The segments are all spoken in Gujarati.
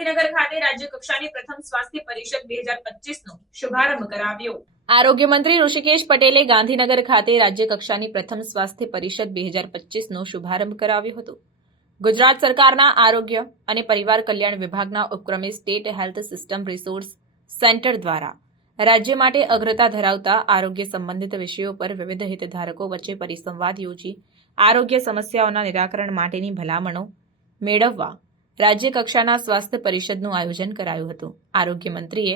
ગાંધીનગર ખાતે રાજ્ય કક્ષાની પ્રથમ સ્વાસ્થ્ય પરિષદ 2025નો શુભારંભ કરાવ્યો। આરોગ્ય મંત્રી ઋષિકેશ પટેલે ગાંધીનગર ખાતે રાજ્ય કક્ષાની પ્રથમ સ્વાસ્થ્ય પરિષદ 2025નો શુભારંભ કરાવ્યો હતો। ગુજરાત સરકારના આરોગ્ય અને પરિવાર કલ્યાણ વિભાગના ઉપક્રમે state health system resource centre દ્વારા રાજ્ય માટે અગ્રતા ધરાવતા આરોગ્ય સંબંધિત વિષયો પર વિવિધ હિતધારકો વચ્ચે પરિસંવાદ યોજી આરોગ્ય સમસ્યાઓના નિરાકરણ માટેની ભલામણો મેળવવા રાજ્ય કક્ષાના સ્વાસ્થ્ય પરિષદનું આયોજન કરાયું હતું। આરોગ્ય મંત્રીએ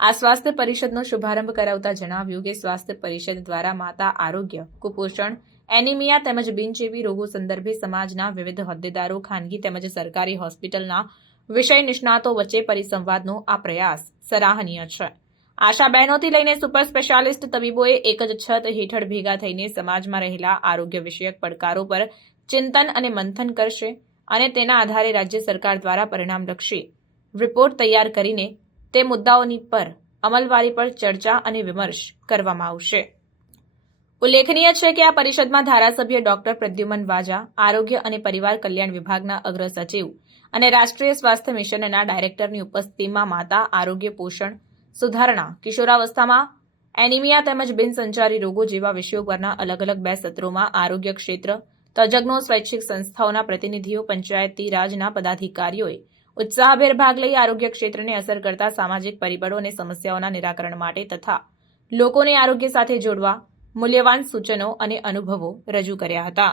આ સ્વાસ્થ્ય પરિષદનો શુભારંભ કરાવતા જણાવ્યું કે સ્વાસ્થ્ય પરિષદ દ્વારા માતા આરોગ્ય, કુપોષણ, એનિમિયા તેમજ બિનચેપી રોગો સંદર્ભે સમાજના વિવિધ હોદ્દેદારો, ખાનગી તેમજ સરકારી હોસ્પિટલના વિષય નિષ્ણાતો વચ્ચે પરિસંવાદનો આ પ્રયાસ સરાહનીય છે। આશા બહેનોથી લઈને સુપર સ્પેશિયાલિસ્ટ તબીબોએ એક જ છત હેઠળ ભેગા થઈને સમાજમાં રહેલા આરોગ્ય વિષયક પડકારો પર ચિંતન અને મંથન કરશે અને તેના આધારે રાજ્ય સરકાર દ્વારા પરિણામલક્ષી રિપોર્ટ તૈયાર કરીને તે મુદ્દાઓની પર અમલવારી પર ચર્ચા અને વિમર્શ કરવામાં આવશે। ઉલ્લેખનીય છે કે આ પરિષદમાં ધારાસભ્ય ડોક્ટર પ્રદ્યુમન વાજા, આરોગ્ય અને પરિવાર કલ્યાણ વિભાગના અગ્ર સચિવ અને રાષ્ટ્રીય સ્વાસ્થ્ય મિશનના ડાયરેક્ટરની ઉપસ્થિતિમાં માતા આરોગ્ય, પોષણ સુધારણા, કિશોરાવસ્થામાં એનિમિયા તેમજ બિનસંચારી રોગો જેવા વિષયો પરના અલગ અલગ 2 સત્રોમાં આરોગ્ય ક્ષેત્ર તજજ્ઞો, સ્વૈચ્છિક સંસ્થાઓના પ્રતિનિધિઓ, પંચાયતી રાજના પદાધિકારીઓએ ઉત્સાહભેર ભાગ લઈ આરોગ્ય ક્ષેત્રને અસર કરતા સામાજિક પરિબળો અને સમસ્યાઓના નિરાકરણ માટે તથા લોકોને આરોગ્ય સાથે જોડવા મૂલ્યવાન સૂચનો અને અનુભવો રજૂ કર્યા હતા।